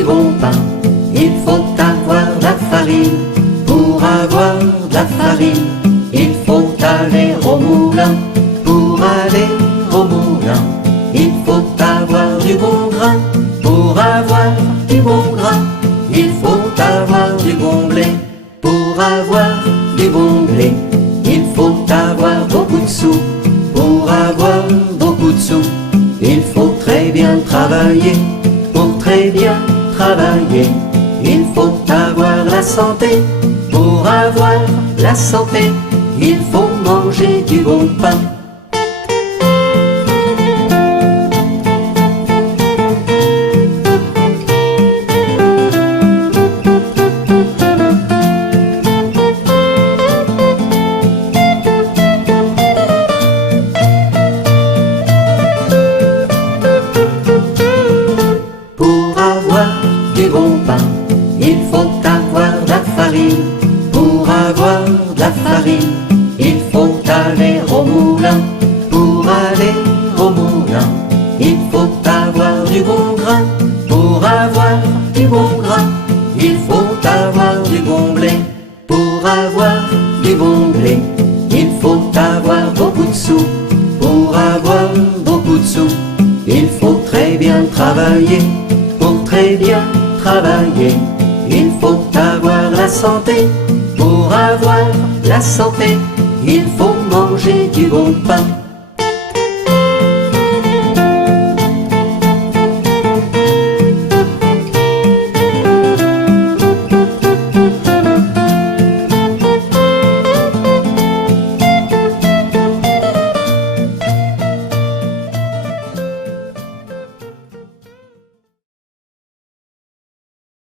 du bon pain, il faut avoir de la farine. Pour avoir de la farine, il faut aller au moulin. Pour aller au moulin, il faut avoir du bon grain. Pour avoir du bon grain, il faut avoir du bon blé. Pour avoir du bon blé, il faut avoir beaucoup de sous. Pour avoir beaucoup de sous, il faut très bien travailler. Pour très bien travailler, il faut avoir la santé. Pour avoir la santé, il faut manger du bon pain. Pour avoir du bon pain, il faut avoir de la farine. Pour avoir de la farine, il faut aller au moulin. Pour aller au moulin, il faut avoir du bon grain. Pour avoir du bon grain, il faut avoir du bon blé. Pour avoir du bon blé, il faut avoir beaucoup de sous. Pour avoir beaucoup de sous, il faut très bien travailler. Pour très bien travailler, il faut avoir la santé. Pour avoir la santé, il faut manger du bon pain.